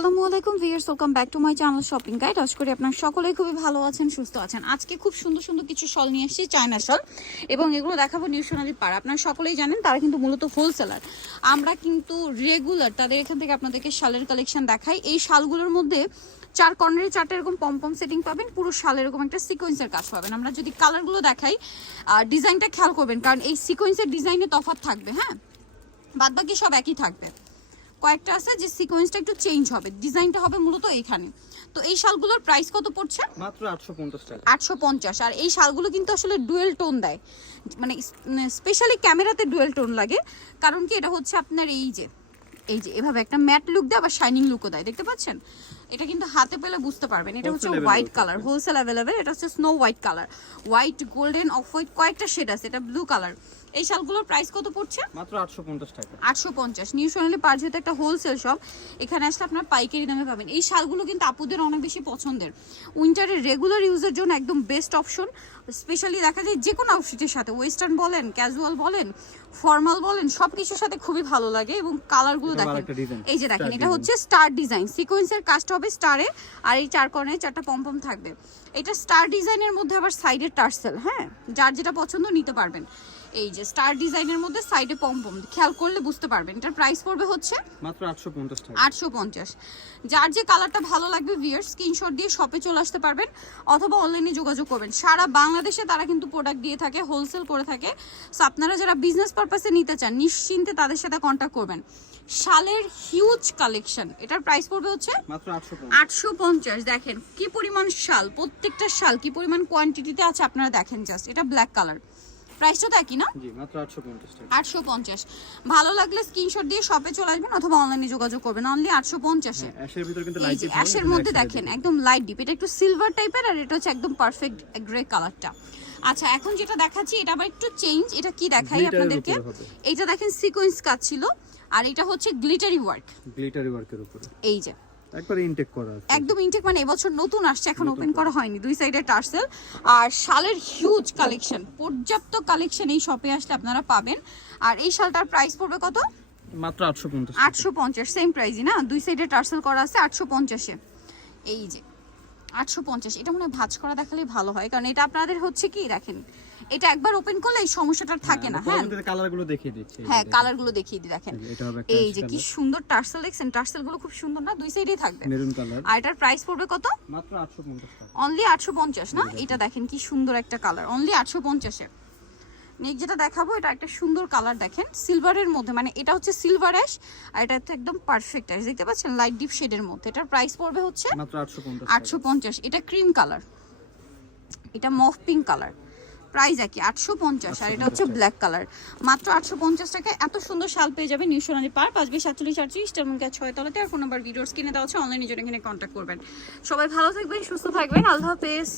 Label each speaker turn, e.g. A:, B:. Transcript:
A: আসসালামু আলাইকুম viewers welcome back to my channel shopping guide. আশা করি আপনার সকলেই খুবই ভালো আছেন, সুস্থ আছেন। আজকে খুব সুন্দর সুন্দর কিছু শল নিয়ে এসেছি চায়না শল। এবং এগুলো দেখাবো নিউ সোনালি পাড়া। আপনারা সকলেই জানেন, তারা কিন্তু মূলত হোলসেলার আমরা কিন্তু রেগুলার তাদের এখান থেকে আপনাদেরকে শালের কালেকশন দেখাই। এই শালগুলোর মধ্যে চার কর্নারে চারটে এরকম পম্পম সেটিং পাবেন, পুরো শাল এরকম একটা সিকোয়েন্সের কাজ পাবেন। আমরা যদি কালারগুলো দেখাই আর ডিজাইনটা খেয়াল করবেন, কারণ এই সিকোয়েন্সের ডিজাইনে তফাৎ থাকবে হ্যাঁ? বাদ বাকি সব একই থাকবে। কয়েকটা আছে যে সিকোয়েন্সটা একটু চেঞ্জ হবে ডিজাইনটা হবে মূলত এইখানে তো এই শালগুলোর প্রাইস কত পড়ছে?
B: মাত্র আটশো পঞ্চাশ টাকা।
A: আটশো পঞ্চাশ। আর এই শালগুলো কিন্তু আসলে ডুয়েল টোন দেয়। মানে স্পেশালি ক্যামেরাতে ডুয়েল টোন লাগে। কারণ কি এটা হচ্ছে আপনার এই যে এই যে এভাবে একটা ম্যাট লুক দেয় আবার শাইনিং লুকও দেয়। দেখতে পাচ্ছেন? এটা কিন্তু হাতে পেলে বুঝতে পারবেন। এটা হচ্ছে হোয়াইট কালার হোলসেল অ্যাভেলেবেল এটা হচ্ছে snow white colour white golden off white কয়েকটা শেড আছে। এটা ব্লু কালার এই শালগুলোর প্রাইস কত পড়ছে?
B: মাত্র আটশো পঞ্চাশ টাকা।
A: আটশো পঞ্চাশ। নিউ সোনালি পার যেহেতু একটা হোলসেল শপ এখানে আসলে আপনার পাইকারি দামে পাবেন। এই শালগুলো কিন্তু আপুদের অনেক বেশি পছন্দের। উইন্টারের রেগুলার ইউজের জন্য একদম বেস্ট অপশন স্পেশালি দেখা যায় যে কোনো আউটফিটের সাথে ওয়েস্টার্ন বলেন ক্যাজুয়াল বলেন ফর্মাল বলেন সব কিছুর সাথে খুবই ভালো লাগে এবং কালারগুলো দেখেন। এই যে দেখেন এটা হচ্ছে স্টার ডিজাইন সিকোয়েন্সের কাজটা হবে স্টারে আর এই চার কর্নারে চারটা পম্পম থাকবে। এটা স্টার ডিজাইনের মধ্যে আবার সাইডের টার্সেল হ্যাঁ? যার যেটা পছন্দ নিতে পারবেন। এই যে স্টার ডিজাইনের মধ্যে সাইডে পম্পম খেয়াল করলে বুঝতে পারবেন। এটার প্রাইস পড়বে হচ্ছে
B: মাত্র আটশো পঞ্চাশ টাকা।
A: আটশো পঞ্চাশ। যার যে কালারটা ভালো লাগবে ভিয়ার স্ক্রিনশট দিয়ে শপে চলে আসতে পারবেন অথবা অনলাইনে যোগাযোগ করবেন। সারা বাংলাদেশে তারা কিন্তু প্রোডাক্ট দিয়ে থাকে হোলসেল করে থাকে। সো আপনারা যারা বিজনেস পারপাসে নিতে চান নিশ্চিন্তে তাদের সাথে কন্ট্যাক্ট করবেন। শালের হিউজ কালেকশন এটার প্রাইস পড়বে হচ্ছে
B: আটশো
A: পঞ্চাশ। দেখেন কি পরিমাণ শাল প্রত্যেকটা শাল কি পরিমাণ কোয়ান্টিটিতে আছে আপনারা দেখেন জাস্ট এটা ব্ল্যাক কালার প্রাইসটা তো একই না?
B: জি মাত্র আটশো পঞ্চাশ টাকা।
A: ভালো লাগলে স্ক্রিনশট দিয়ে শপে চলে আসবেন অথবা অনলাইনে যোগাযোগ করবেন। অনলি আটশো পঞ্চাশে।
B: অ্যাশের ভিতর কিন্তু লাইট
A: যে অ্যাশের মধ্যে দেখেন একদম লাইট ডিপ এটা একটু সিলভার টাইপের আর এটা হচ্ছে একদম পারফেক্ট গ্রে কালারটা আচ্ছা এখন যেটা দেখাচ্ছি এটা আবার একটু চেঞ্জ এটা কি দেখাই আপনাদেরকে। এইটা দেখেন সিকোয়েন্স কাজ ছিল। আর এটা হচ্ছে গ্লিটারি ওয়ার্ক
B: গ্লিটারি ওয়ার্কের উপরে।
A: এই যে।
B: একবারে ইনটেক করা আছে।
A: একদম ইনটেক মানে এবছর নতুন আসছে এখন ওপেন করা। হয়নি দুই সাইডে টার্সেল আর শালের হিউজ কালেকশন পর্যাপ্ত কালেকশন এই শপে আসলে আপনারা পাবেন। আর এই শালটার প্রাইস পড়বে কত?
B: মাত্র আটশো পঞ্চাশ
A: আটশো পঞ্চাশ সেম প্রাইসই না? দুই সাইডে টার্সেল করা আছে আটশো পঞ্চাশে এই যে আটশো পঞ্চাশ এটা মনে হয় ভাঁজ করা দেখালে ভালো হয় কারণ এটা আপনাদের হচ্ছে কি দেখেন এটা একবার ওপেন করলে এই সমস্যাটা থাকে না হ্যাঁ?
B: কালারগুলো দেখিয়ে দিচ্ছি
A: হ্যাঁ
B: দেখেন।
A: কালারগুলো দেখিয়ে দিই দেখেন।
B: এই যে
A: কি সুন্দর টার্সেল দেখছেন? টার্সেলগুলো খুব সুন্দর না? দুই সাইডেই থাকবে।
B: মেরুন কালার
A: আর এটার প্রাইস পড়বে কত?
B: মাত্র আটশো পঞ্চাশ টাকা।
A: অনলি আটশো পঞ্চাশ না? এটা দেখেন কি সুন্দর একটা কালার অনলি আটশো পঞ্চাশে। নেক্সট যেটা দেখাবো এটা একটা সুন্দর কালার দেখেন। সিলভারের মধ্যে মানে এটা হচ্ছে সিলভার অ্যাশ আর এটা হচ্ছে একদম পারফেক্ট অ্যাশ দেখতে পাচ্ছেন? লাইট ডিপ শেডের মধ্যে। এটার প্রাইস পড়বে হচ্ছে
B: মাত্র আটশো পঞ্চাশ
A: আটশো পঞ্চাশ। এটা ক্রিম কালার এটা মফ পিঙ্ক কালার প্রাইস একই আটশো পঞ্চাশ আর এটা হচ্ছে ব্ল্যাক কালার মাত্র আটশো পঞ্চাশ টাকা এত সুন্দর শাল পেয়ে যাবে নিউ সোনালি পার্ক পাঁচ বিশ সাতচল্লিশ আটচল্লিশ তেমন কাজ ছয় তলাতে। আর ফোন নাম্বার ভিডিওস কিনে দেওয়া হচ্ছে অনলাইনে জন্য এখানে কন্ট্যাক্ট করবেন। সবাই ভালো থাকবেন সুস্থ থাকবেন আল্লাহ হাফেজ।